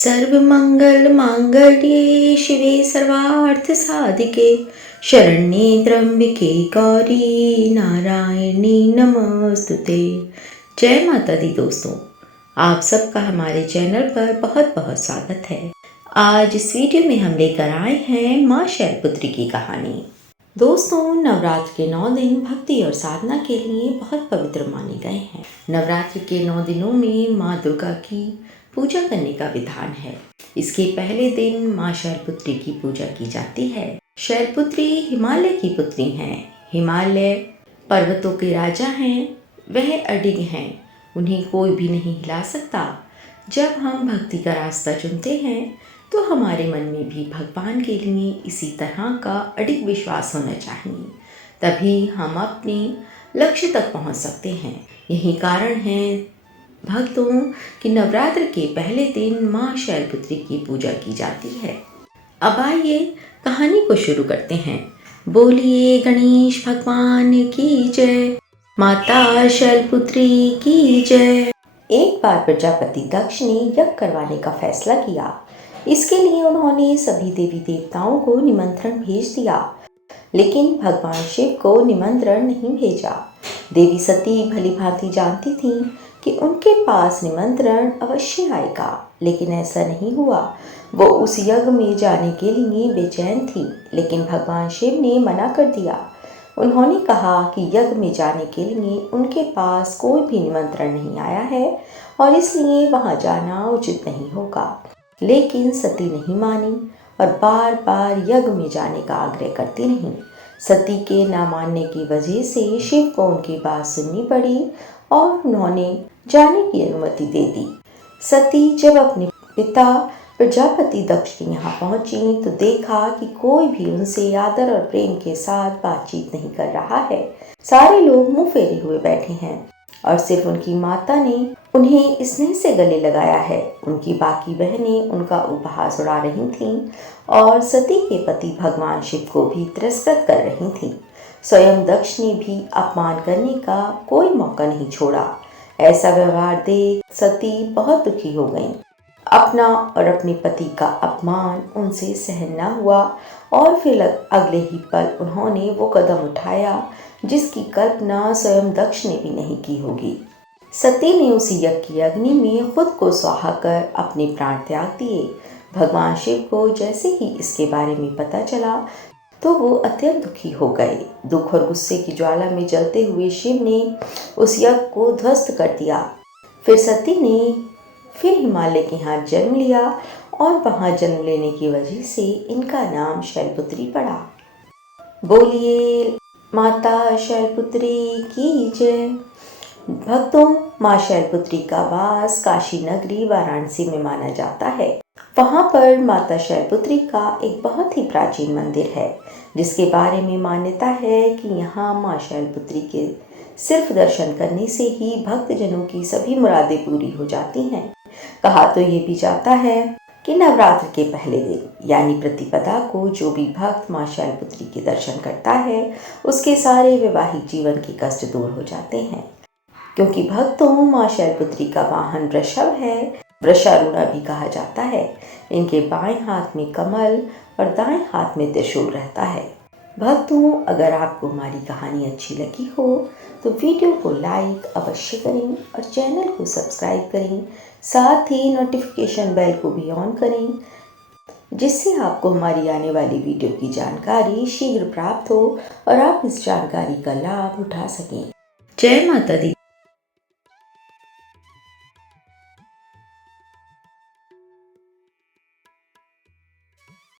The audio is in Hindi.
सर्वमंगल मांगल्ये शिवे सर्वार्थ साधिके शरण्ये त्र्यंबके गौरी नारायणी नमोस्तुते। जय माता दी दोस्तों, आप सबका हमारे चैनल पर बहुत बहुत स्वागत है। आज इस वीडियो में हम लेकर आए हैं माँ शैलपुत्री की कहानी। दोस्तों, नवरात्र के 9 दिन भक्ति और साधना के लिए बहुत पवित्र माने गए हैं। नवरात्र के 9 दिनों में माँ दुर्गा की पूजा करने का विधान है। इसके पहले दिन माँ शैलपुत्री की पूजा की जाती है। शैलपुत्री हिमालय की पुत्री हैं। हिमालय पर्वतों के राजा हैं। वह अडिग हैं, उन्हें कोई भी नहीं हिला सकता। जब हम भक्ति का रास्ता चुनते हैं तो हमारे मन में भी भगवान के लिए इसी तरह का अडिग विश्वास होना चाहिए, तभी हम अपने लक्ष्य तक पहुंच सकते हैं। यही कारण है भक्तों कि नवरात्र के पहले दिन माँ शैलपुत्री की पूजा की जाती है। अब आइए कहानी को शुरू करते हैं। बोलिए गणेश भगवान की जय, माता शैलपुत्री की जय। एक बार प्रजापति दक्ष ने यज्ञ करवाने का फैसला किया। इसके लिए उन्होंने सभी देवी देवताओं को निमंत्रण भेज दिया, लेकिन भगवान शिव को निमंत्रण नहीं भेजा। देवी सती भली भांति जानती थी कि उनके पास निमंत्रण अवश्य आएगा, लेकिन ऐसा नहीं हुआ। वो उस यज्ञ में जाने के लिए बेचैन थी, लेकिन भगवान शिव ने मना कर दिया। उन्होंने कहा कि यज्ञ में जाने के लिए उनके पास कोई भी निमंत्रण नहीं आया है और इसलिए वहां जाना उचित नहीं होगा। लेकिन सती नहीं मानी और बार बार यज्ञ में जाने का आग्रह करती रही। सती के ना मानने की वजह से शिव को उनकी बात सुननी पड़ी और उन्होंने जाने की अनुमति दे दी। सती जब अपने पिता प्रजापति दक्ष के यहाँ पहुंची तो देखा कि कोई भी उनसे आदर और प्रेम के साथ बातचीत नहीं कर रहा है। सारे लोग मुंह फेरे हुए बैठे हैं और सिर्फ उनकी माता ने उन्हें स्नेह से गले लगाया है। उनकी बाकी बहनें उनका उपहास उड़ा रही थीं और सती के पति भगवान शिव को भी तिरस्कृत कर रही थीं। स्वयं दक्ष ने भी अपमान करने का कोई मौका नहीं छोड़ा। ऐसा व्यवहार देख सती बहुत दुखी हो गईं। अपना और अपने पति का अपमान उनसे सहन न हुआ और फिर अगले ही पल उन्होंने वो कदम उठाया जिसकी कल्पना स्वयं दक्ष ने भी नहीं की होगी। सती ने उसी यज्ञ की अग्नि में खुद को स्वाहा कर अपने प्राण त्याग दिए। भगवान शिव को जैसे ही इसके बारे में पता चला तो वो अत्यंत दुखी हो गए। दुख और गुस्से की ज्वाला में जलते हुए शिव ने उस यज्ञ को ध्वस्त कर दिया। फिर सती ने फिर हिमालय के यहाँ जन्म लिया और वहाँ जन्म लेने की वजह से इनका नाम शैलपुत्री पड़ा। बोलिए माता शैलपुत्री की जय। भक्तों, माँ शैलपुत्री का वास काशी नगरी वाराणसी में माना जाता है। वहाँ पर माता शैलपुत्री का एक बहुत ही प्राचीन मंदिर है, जिसके बारे में मान्यता है कि यहाँ माँ शैलपुत्री के सिर्फ दर्शन करने से ही भक्तजनों की सभी मुरादें पूरी हो जाती हैं। कहा तो ये भी जाता है कि नवरात्र के पहले दिन यानी प्रतिपदा को जो भी भक्त माँ शैलपुत्री के दर्शन करता है उसके सारे वैवाहिक जीवन के कष्ट दूर हो जाते हैं। क्योंकि भक्तों, माँ शैलपुत्री का वाहन वृषभ है। वृषारूढ़ा भी कहा जाता है। इनके बाएं हाथ में कमल और दाएं हाथ में त्रिशूल रहता है। भक्तों, अगर आपको हमारी कहानी अच्छी लगी हो तो वीडियो को लाइक अवश्य करें और चैनल को सब्सक्राइब करें। साथ ही नोटिफिकेशन बेल को भी ऑन करें, जिससे आपको हमारी आने वाली वीडियो की जानकारी शीघ्र प्राप्त हो और आप इस जानकारी का लाभ उठा सकें। जय माता दी।